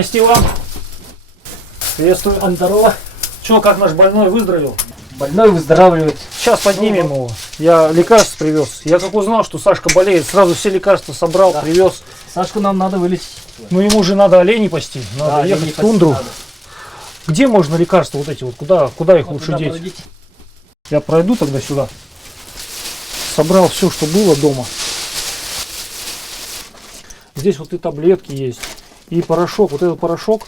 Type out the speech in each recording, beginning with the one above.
Здрасте вам. Приветствую. Здорово. Что, как наш больной выздоровел? Больной выздоравливает. Сейчас поднимем его. Я лекарства привез. Я как узнал, что Сашка болеет, сразу все лекарства собрал, привез. Сашку нам надо вылечить. Ну ему же надо оленей пасти. Надо ехать в тундру. Надо. Где можно лекарства вот эти вот? Куда их Вот лучше деть? пройдите. Я пройду тогда сюда. Собрал все, что было дома. Здесь вот и таблетки есть, и порошок. Вот этот порошок,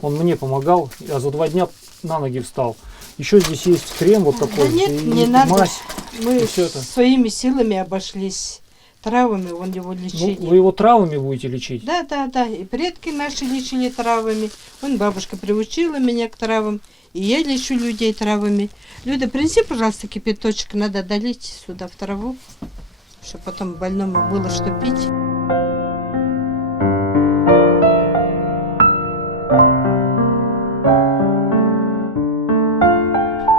он мне помогал. Я за 2 дня на ноги встал. Еще здесь есть крем вот такой. Да нет, и не надо. мазь. Мы всё это. своими силами обошлись. Травами он его лечили. Ну, вы его травами будете лечить? Да. И предки наши лечили травами. Вон бабушка приучила меня к травам. И я лечу людей травами. Люда, принеси, пожалуйста, кипяточек. Надо долить сюда в траву, чтобы потом больному было что пить.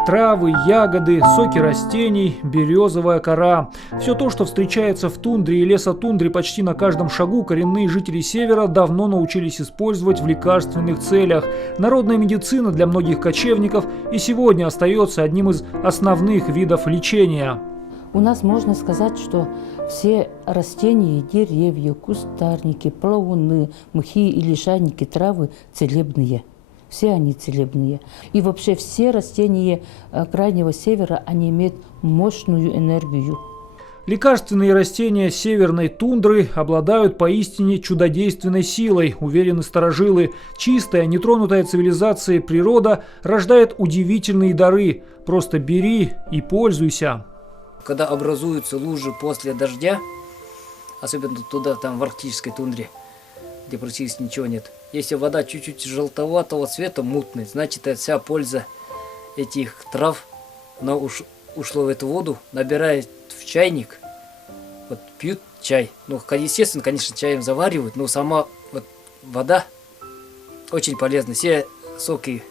Травы, ягоды, соки растений, березовая кора. Все то, что встречается в тундре и лесотундре почти на каждом шагу, коренные жители Севера давно научились использовать в лекарственных целях. Народная медицина для многих кочевников и сегодня остается одним из основных видов лечения. У нас можно сказать, что все растения, деревья, кустарники, плавуны, мхи и лишайники, травы целебные. Все они целебные. И вообще все растения Крайнего Севера, они имеют мощную энергию. Лекарственные растения северной тундры обладают поистине чудодейственной силой, уверены старожилы. Чистая, нетронутая цивилизацией природа рождает удивительные дары. Просто бери и пользуйся. Когда образуются лужи после дождя, особенно туда, там в арктической тундре, где практически ничего нет, если вода чуть-чуть желтоватого цвета, мутной, значит, это вся польза этих трав, она ушла в эту воду, набирает в чайник, вот пьют чай. Ну, естественно, конечно, чаем заваривают, но сама вот вода очень полезна. Все соки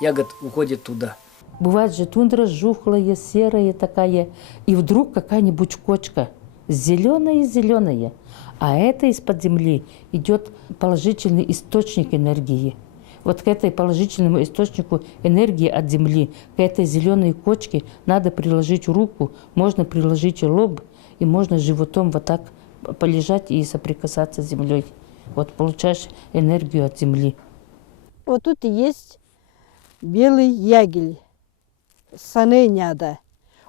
ягод уходят туда. Бывает же тундра жухлая, серая такая, и вдруг какая-нибудь кочка зеленая, а это из-под земли идет положительный источник энергии. Вот к этой положительному источнику энергии от земли, к этой зеленой кочке надо приложить руку, можно приложить лоб, и можно животом вот так полежать и соприкасаться с землей. Вот получаешь энергию от земли. Вот тут и есть белый ягель, санэняда.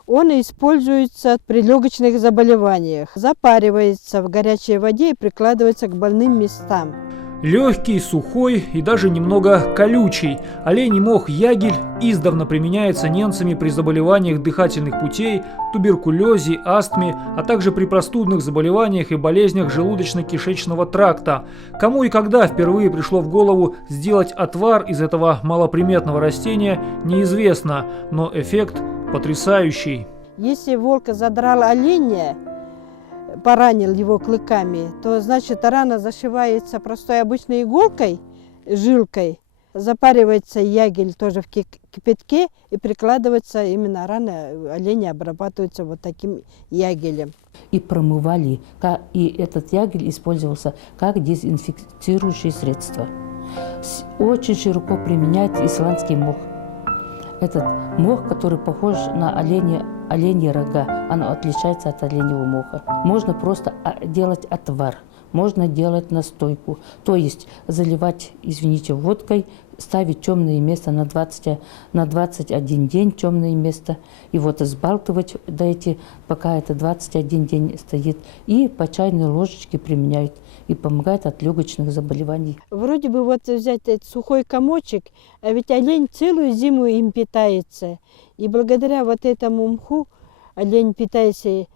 Он используется при легочных заболеваниях. Запаривается в горячей воде и прикладывается к больным местам. Легкий, сухой и даже немного колючий. Оленей мох ягель издавна применяется немцами при заболеваниях дыхательных путей, туберкулезе, астме, а также при простудных заболеваниях и болезнях желудочно-кишечного тракта. Кому и когда впервые пришло в голову сделать отвар из этого малоприметного растения, неизвестно, но эффект потрясающий. Если волк задрал оленя, поранил его клыками, то значит рана зашивается простой обычной иголкой, жилкой, запаривается ягель тоже в кипятке и прикладывается именно рана оленя, обрабатывается вот таким ягелем. И промывали, и этот ягель использовался как дезинфицирующее средство. Очень широко применяется исландский мох. Этот мох, который похож на оленьи рога, он отличается от оленьего моха. Можно просто делать отвар, можно делать настойку, то есть заливать, водкой, ставить темное место на 21 день, темное место, и вот взбалтывать, пока это 21 день стоит, и по чайной ложечке применяют. И помогает от легочных заболеваний. Вроде бы вот взять этот сухой комочек, а ведь олень целую зиму им питается. И благодаря вот этому мху олень питается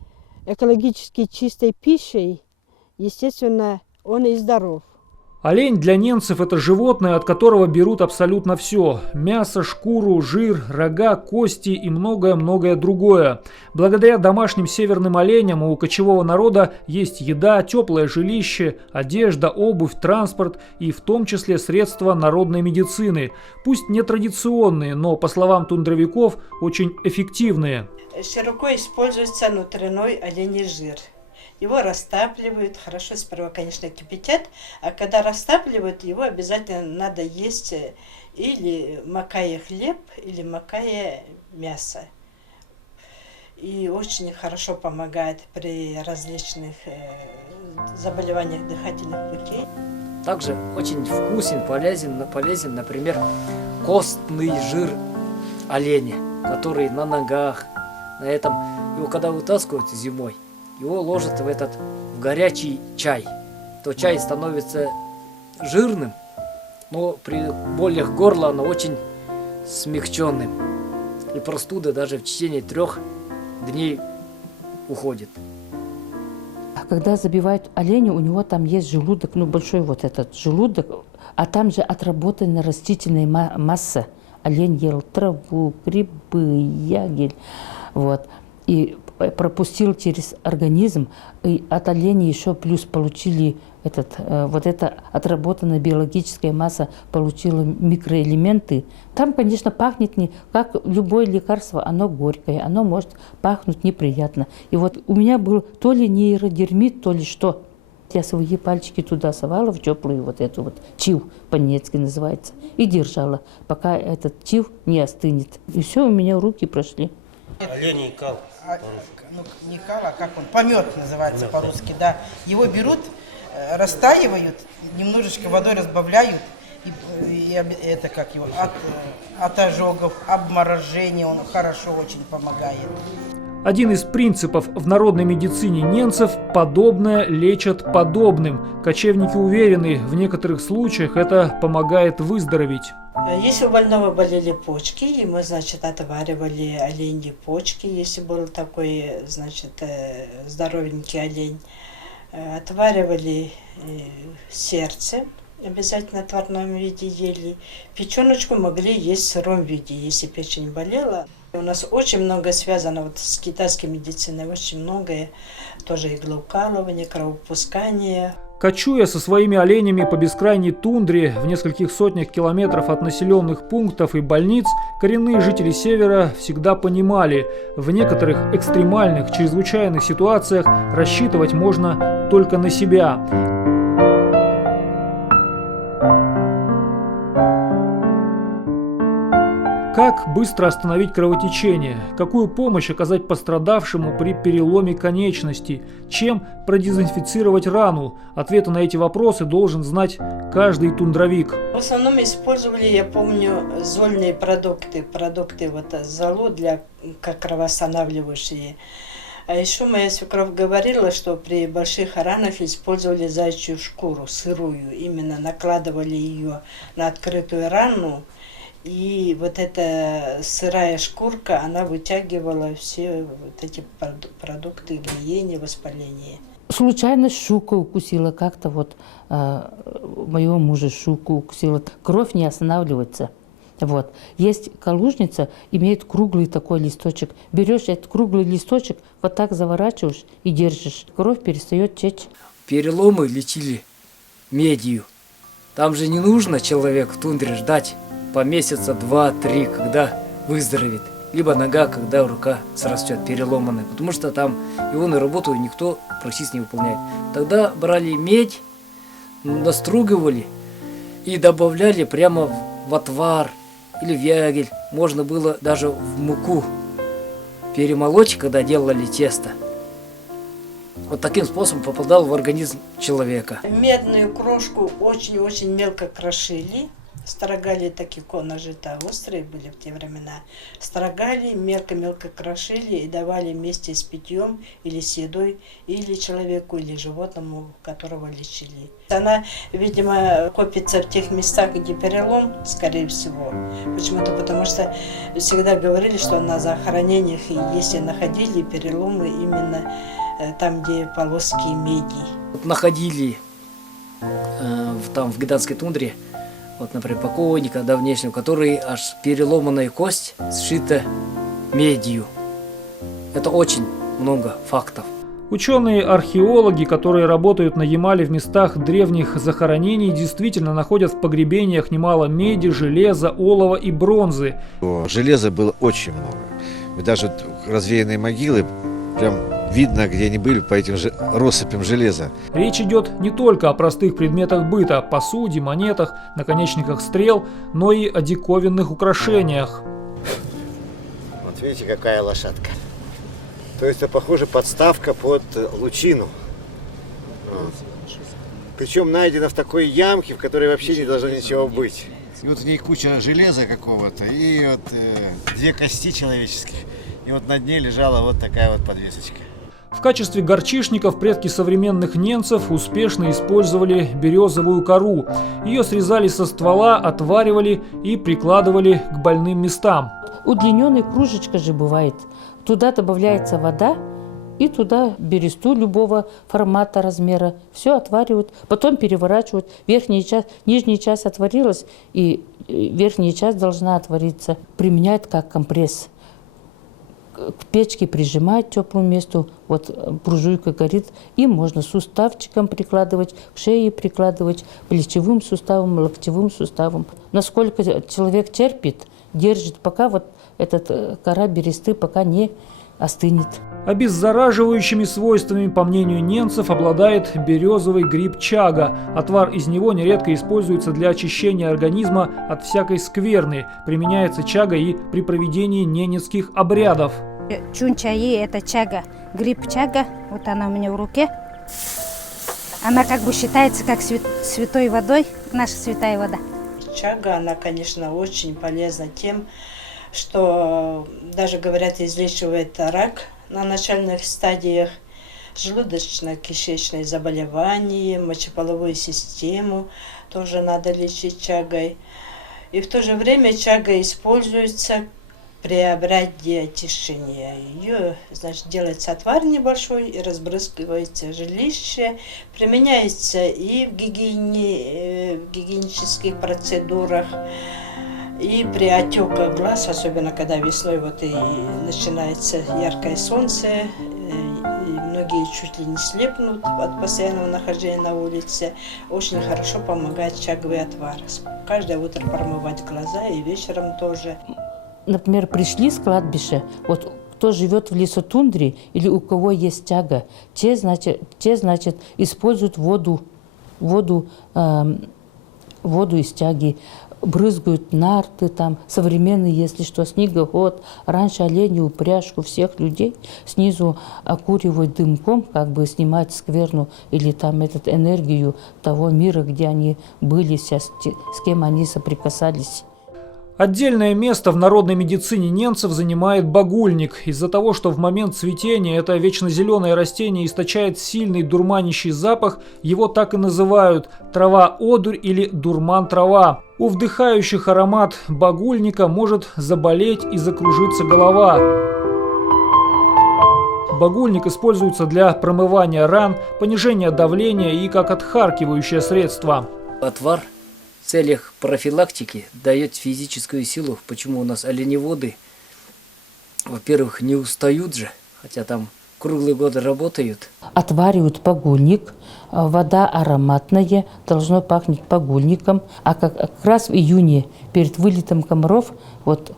экологически чистой пищей, естественно, он и здоров. Олень для немцев – это животное, от которого берут абсолютно все – мясо, шкуру, жир, рога, кости и многое-многое другое. Благодаря домашним северным оленям у кочевого народа есть еда, теплое жилище, одежда, обувь, транспорт и в том числе средства народной медицины. Пусть не традиционные, но, по словам тундровиков, очень эффективные. Широко используется внутренний оленей жир. Его растапливают, хорошо сперва, конечно, кипятят, а когда растапливают, его обязательно надо есть или макая хлеб, или макая мясо. И очень хорошо помогает при различных заболеваниях дыхательных путей. Также очень вкусен, полезен, например, костный жир оленя, который на ногах, на этом. Его когда вытаскивают зимой, его ложат в горячий чай. То чай становится жирным, но при болях горла оно очень смягченным. И простуда даже в течение 3 дней уходит. А когда забивают оленя, у него там есть желудок, ну большой вот этот желудок, а там же отработанная растительная масса. Олень ел траву, грибы, ягель, вот. И пропустил через организм, и от оленя еще плюс получили вот эта отработанная биологическая масса получила микроэлементы. Там, конечно, пахнет не как любое лекарство, оно горькое, оно может пахнуть неприятно. И вот у меня был то ли нейродермит, то ли что. Я свои пальчики туда совала, в теплую вот эту вот чив, по-немецки называется, и держала, пока этот чив не остынет. И все, у меня руки прошли. Оленей кал. Ну, не кал, а как он? Помет называется по-русски, да. Его берут, растаивают, немножечко водой разбавляют, и это как его, от ожогов, обморожения, он хорошо очень помогает. Один из принципов в народной медицине ненцев – подобное лечат подобным. Кочевники уверены, в некоторых случаях это помогает выздороветь. Если у больного болели почки, и мы, значит, отваривали оленьи почки, если был такой, значит, здоровенький олень, отваривали сердце, обязательно в отварном виде ели, печеночку могли есть в сыром виде, если печень болела. У нас очень много связано вот с китайской медициной, очень многое, тоже иглоукалывание, кровопускание. Кочуя со своими оленями по бескрайней тундре в нескольких сотнях километров от населенных пунктов и больниц, коренные жители Севера всегда понимали, в некоторых экстремальных, чрезвычайных ситуациях рассчитывать можно только на себя. Как быстро остановить кровотечение? Какую помощь оказать пострадавшему при переломе конечности? Чем продезинфицировать рану? Ответы на эти вопросы должен знать каждый тундровик. В основном использовали, я помню, зольные продукты вот золу как кровоостанавливающие. А еще моя свекровь говорила, что при больших ранах использовали заячью шкуру сырую, именно накладывали ее на открытую рану. И вот эта сырая шкурка, она вытягивала все вот эти продукты гниения, воспаления. Случайно щука укусила, как-то вот моего мужа щука укусила. Кровь не останавливается. Вот. Есть калужница, имеет круглый такой листочек. Берешь этот круглый листочек, вот так заворачиваешь и держишь. Кровь перестает течь. Переломы лечили медью. Там же не нужно человек в тундре ждать по месяца 2-3, когда выздоровеет. Либо нога, когда рука срастет переломанная. Потому что там его на работу никто практически не выполняет. Тогда брали медь, настругивали и добавляли прямо в отвар или в ягель. Можно было даже в муку перемолоть, когда делали тесто. Вот таким способом попадал в организм человека. Медную крошку очень-очень мелко крошили. Строгали такие ножи-то острые были в те времена. Строгали, мелко-мелко крошили и давали вместе с питьем или с едой, или человеку, или животному, которого лечили. Она, видимо, копится в тех местах, где перелом, скорее всего. Почему-то потому что всегда говорили, что на захоронениях, и если находили переломы именно там, где полоски меди. Вот находили там в гигантской тундре, вот, например, покойника давнешнего, который аж переломанная кость сшита медью. Это очень много фактов. Ученые-археологи, которые работают на Ямале в местах древних захоронений, действительно находят в погребениях немало меди, железа, олова и бронзы. Железа было очень много. Даже развеянные могилы, прям видно, где они были по этим же россыпям железа. Речь идет не только о простых предметах быта, посуде, монетах, наконечниках стрел, но и о диковинных украшениях. Вот видите, какая лошадка. То есть это, похоже, подставка под лучину. Вот. Причем найдена в такой ямке, в которой вообще не должно ничего быть. И вот в ней куча железа какого-то и вот 2 кости человеческих. И вот на дне лежала вот такая вот подвесочка. В качестве горчишников предки современных ненцев успешно использовали березовую кору. Ее срезали со ствола, отваривали и прикладывали к больным местам. Удлиненная кружечка же бывает. Туда добавляется вода, и туда бересту любого формата, размера. Все отваривают, потом переворачивают. Нижняя часть отварилась, и верхняя часть должна отвариться. Применяют как компресс. К печке прижимают к теплому месту, вот буржуйка горит, и можно суставчиком прикладывать, к шее прикладывать, плечевым суставом, локтевым суставом. Насколько человек терпит, держит, пока вот эта кора бересты пока не остынет. Обеззараживающими свойствами, по мнению ненцев, обладает березовый гриб чага. Отвар из него нередко используется для очищения организма от всякой скверны. Применяется чага и при проведении ненецких обрядов. Чунчаи – это чага, гриб чага, вот она у меня в руке. Она как бы считается как святой водой, наша святая вода. Чага, она, конечно, очень полезна тем, что даже, говорят, излечивает рак на начальных стадиях, желудочно-кишечные заболевания, мочеполовую систему тоже надо лечить чагой. И в то же время чага используется при обряде очищения. Ее, значит, делается отвар небольшой и разбрызгивается жилище. Применяется и в гигиенических процедурах, и при отеках глаз, особенно когда весной вот и начинается яркое солнце, и многие чуть ли не слепнут от постоянного нахождения на улице. Очень хорошо помогает чаговый отвар. Каждое утро промывать глаза и вечером тоже. Например, пришли с кладбища, вот кто живет в лесотундре или у кого есть тяга, те, значит, используют воду из тяги, брызгают нарты, там, современные, если что, снегоход. Раньше оленью упряжку всех людей снизу окуривают дымком, как бы снимать скверну или там энергию того мира, где они были, с кем они соприкасались. Отдельное место в народной медицине ненцев занимает багульник. Из-за того, что в момент цветения это вечно зеленое растение источает сильный дурманящий запах, его так и называют – трава-одурь или дурман-трава. У вдыхающих аромат багульника может заболеть и закружиться голова. Багульник используется для промывания ран, понижения давления и как отхаркивающее средство. Отвар в целях профилактики дает физическую силу. Почему у нас оленеводы, во-первых, не устают же, хотя там круглые годы работают. Отваривают багульник, вода ароматная, должно пахнуть багульником. А как раз в июне перед вылетом комаров, вот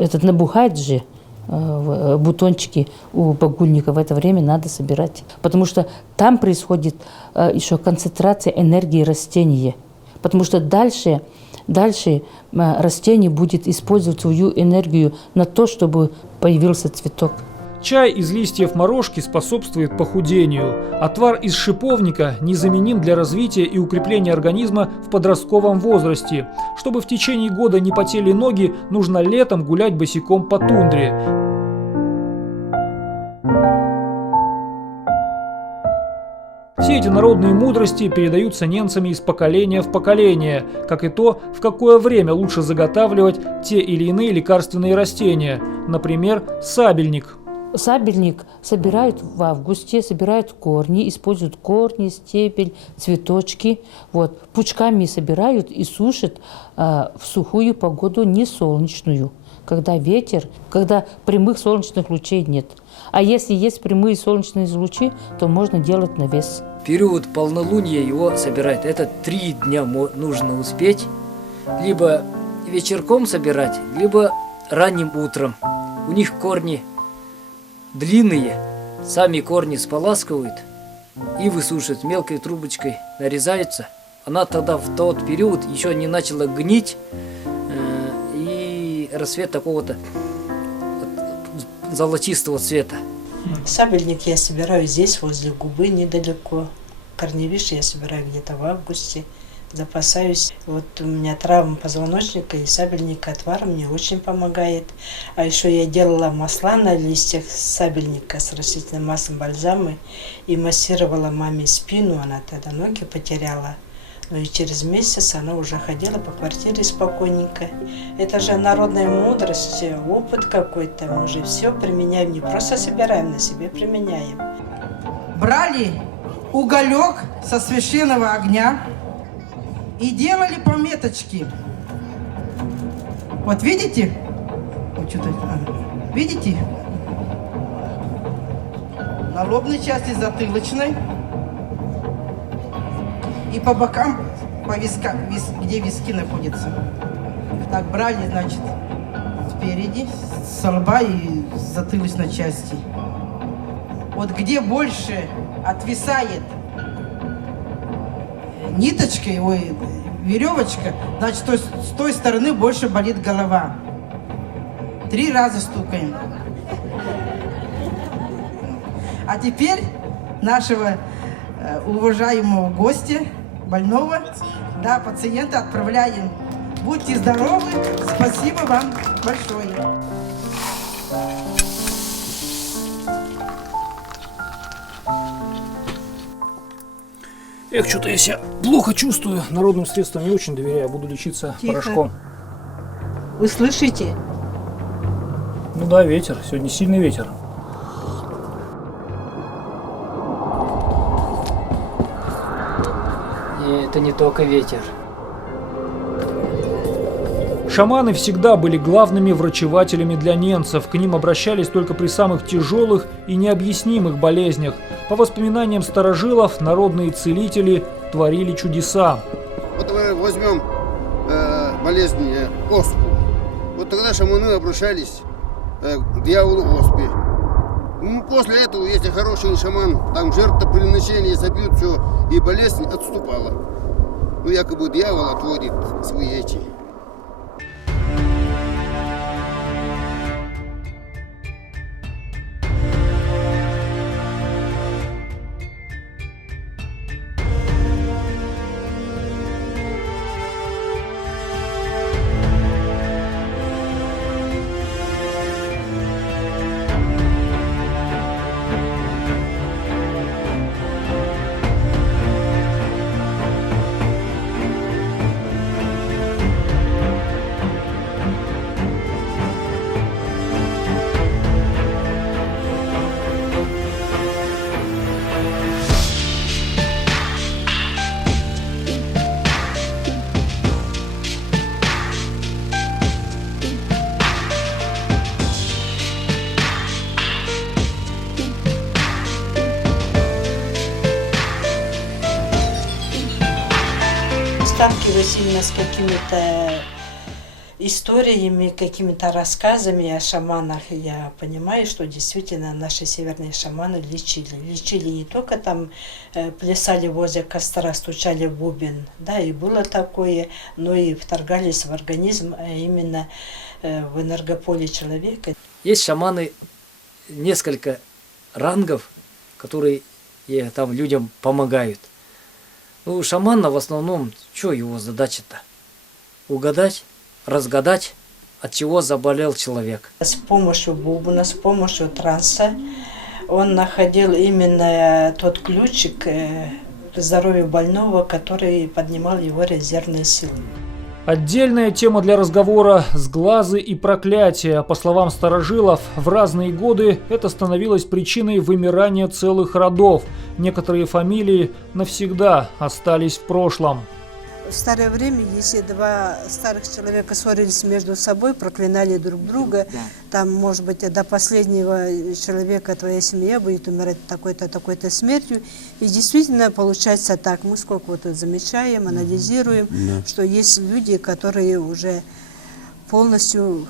этот набухает же, бутончики у багульника в это время надо собирать. Потому что там происходит еще концентрация энергии растения. Потому что дальше растение будет использовать свою энергию на то, чтобы появился цветок. Чай из листьев морожки способствует похудению. Отвар из шиповника незаменим для развития и укрепления организма в подростковом возрасте. Чтобы в течение года не потели ноги, нужно летом гулять босиком по тундре. Все эти народные мудрости передаются ненцами из поколения в поколение, как и то, в какое время лучше заготавливать те или иные лекарственные растения. Например, сабельник. Сабельник собирают в августе, собирают корни, используют корни, стебель, цветочки. Вот. Пучками собирают и сушат в сухую погоду, не солнечную, когда ветер, когда прямых солнечных лучей нет. А если есть прямые солнечные лучи, то можно делать навес. В период полнолуния его собирать. Это 3 дня нужно успеть. Либо вечерком собирать, либо ранним утром. У них корни длинные, сами корни споласкивают и высушивают мелкой трубочкой, нарезается. Она тогда в тот период еще не начала гнить и рассвет такого-то золотистого цвета. Сабельник я собираю здесь, возле Губы, недалеко. Корневиш я собираю где-то в августе. Запасаюсь. Вот у меня травма позвоночника, и сабельник отвар мне очень помогает. А еще я делала масла на листьях сабельника с растительным маслом, бальзамы, и массировала маме спину, она тогда ноги потеряла. Ну и через месяц она уже ходила по квартире спокойненько. Это же народная мудрость, опыт какой-то. Мы же все применяем, не просто собираем, на себе применяем. Брали уголек со священного огня и делали пометочки. Вот видите? Вот что-то, видите? На лобной части, затылочной. И по бокам, по вискам, где виски находятся. Так брали, значит, спереди, с лба и с затылочной части. Вот где больше отвисает ниточка, веревочка, значит, с той стороны больше болит голова. 3 раза стукаем. А теперь нашего уважаемого гостя, больного, да, пациента отправляем. Будьте здоровы, спасибо вам большое. Эх, что-то я себя плохо чувствую. Народным средствам не очень доверяю. Буду лечиться Тихо. порошком. Вы слышите? Ну да, ветер. Сегодня сильный ветер. И это не только ветер. Шаманы всегда были главными врачевателями для ненцев. К ним обращались только при самых тяжелых и необъяснимых болезнях. По воспоминаниям старожилов, народные целители творили чудеса. Вот мы возьмем болезнь оспу. Вот тогда шаманы обращались к дьяволу оспе. После этого, если хороший шаман, там жертвоприношение забьют все, и болезнь отступала. Ну, якобы дьявол отводит свои эти. Сталкиваюсь именно с какими-то историями, какими-то рассказами о шаманах. Я понимаю, что действительно наши северные шаманы лечили. Лечили не только там, плясали возле костра, стучали в бубен, да, и было такое, но и вторгались в организм, а именно в энергополе человека. Есть шаманы, несколько рангов, которые там людям помогают. Ну, шамана в основном, что его задача-то? Угадать, разгадать, от чего заболел человек. С помощью бубна, с помощью транса он находил именно тот ключик к здоровью больного, который поднимал его резервные силы. Отдельная тема для разговора – сглазы и проклятия. По словам старожилов, в разные годы это становилось причиной вымирания целых родов. Некоторые фамилии навсегда остались в прошлом. В старое время, если 2 старых человека ссорились между собой, проклинали друг друга, там, может быть, до последнего человека твоя семья будет умирать такой-то, такой-то смертью. И действительно получается так. Мы сколько вот замечаем, анализируем, что есть люди, которые уже полностью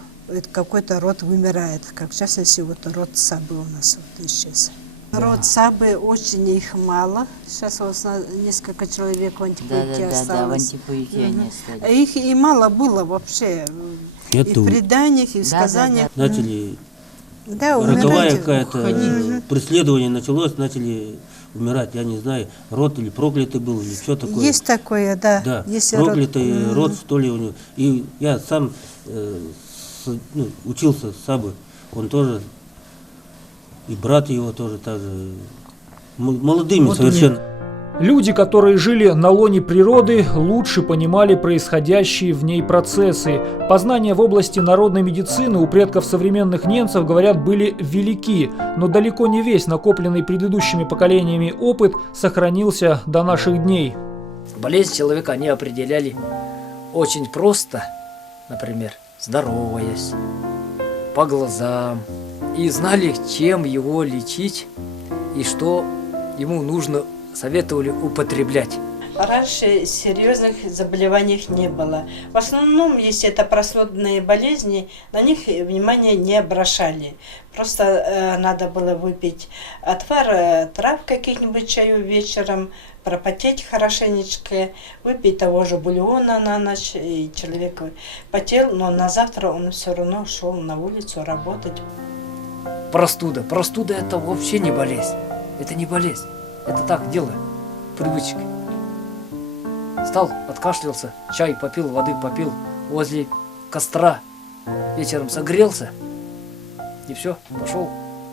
какой-то род вымирает. Как в частности, вот род Сабы у нас вот исчез. Род Сабы, очень их мало. Сейчас у вас несколько человек в Антипуйке осталось. в Антипуйке они остались. Их и мало было вообще. И в преданиях, и в сказаниях. Начали Да, роковая умирать. какая-то преследование началось, начали умирать, я не знаю, род или проклятый был, или что такое. Есть такое, да. Да, Есть проклятый род, что ли, у него. И я сам учился с Сабы, он тоже, и брат его тоже так же, молодыми совершенно. Люди, которые жили на лоне природы, лучше понимали происходящие в ней процессы. Познания в области народной медицины у предков современных немцев, говорят, были велики, но далеко не весь накопленный предыдущими поколениями опыт сохранился до наших дней. Болезнь человека они определяли очень просто, например, здороваясь, по глазам, и знали, чем его лечить и что ему нужно советовали употреблять. Раньше серьезных заболеваний не было. В основном, если это простудные болезни, на них внимания не обращали. Просто надо было выпить отвар трав каких-нибудь чаю вечером, пропотеть хорошенечко, выпить того же бульона на ночь, и человек потел, но на завтра он все равно шел на улицу работать. Простуда. Простуда это вообще не болезнь. Это не болезнь. Это так, дело, привычка. Встал, откашлялся, чай попил, воды попил, возле костра, вечером согрелся, и все, пошел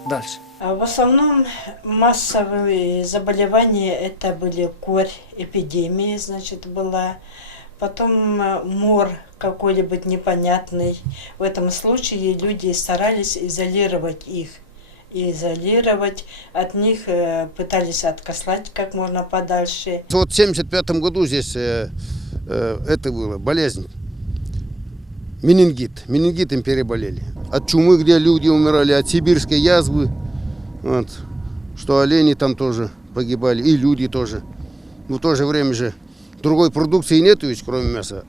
дальше. В основном массовые заболевания это были корь, эпидемия, значит, была, потом мор какой-либо непонятный. В этом случае люди старались изолировать их. Изолировать, от них пытались откашлять как можно подальше. Вот в 1975 году здесь это было, болезнь, менингитом переболели. От чумы, где люди умирали, от сибирской язвы, вот, что олени там тоже погибали, и люди тоже. Но в то же время же другой продукции нету ведь, кроме мяса.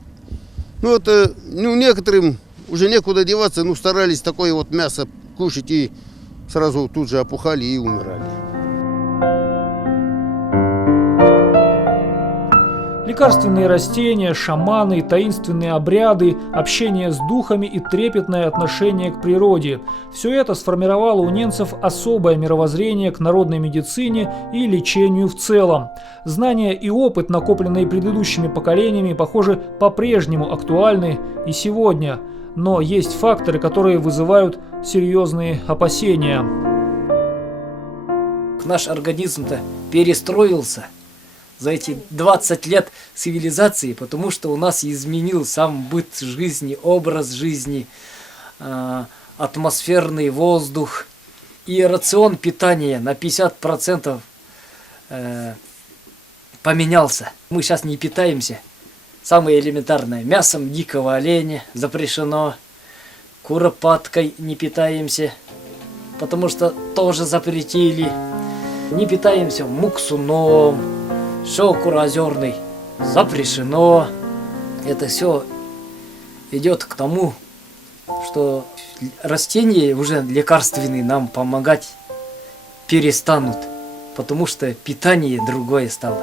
Ну, это, некоторым уже некуда деваться, старались такое вот мясо кушать и сразу тут же опухали и умирали. Лекарственные растения, шаманы, таинственные обряды, общение с духами и трепетное отношение к природе – все это сформировало у немцев особое мировоззрение к народной медицине и лечению в целом. Знания и опыт, накопленные предыдущими поколениями, похоже, по-прежнему актуальны и сегодня. Но есть факторы, которые вызывают серьезные опасения. Наш организм-то перестроился за эти 20 лет цивилизации, потому что у нас изменил сам быт жизни, образ жизни, атмосферный воздух. И рацион питания на 50% поменялся. Мы сейчас не питаемся. Самое элементарное. Мясом дикого оленя запрещено. Куропаткой не питаемся, потому что тоже запретили. Не питаемся муксуном, шелкур озерный запрещено. Это все идет к тому, что растения уже лекарственные нам помогать перестанут, потому что питание другое стало.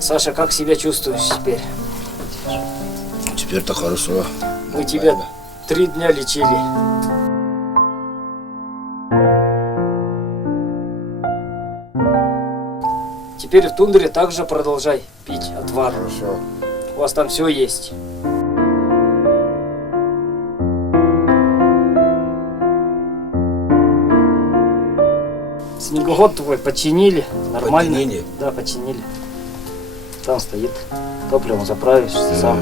Саша, как себя чувствуешь теперь? Теперь-то хорошо. Мы тебя 3 дня лечили. Теперь в тундре также продолжай пить отвар. Хорошо. У вас там все есть. Снегоход твой починили, нормально? Починили? Да, починили. Там стоит. Топливом заправишь сам.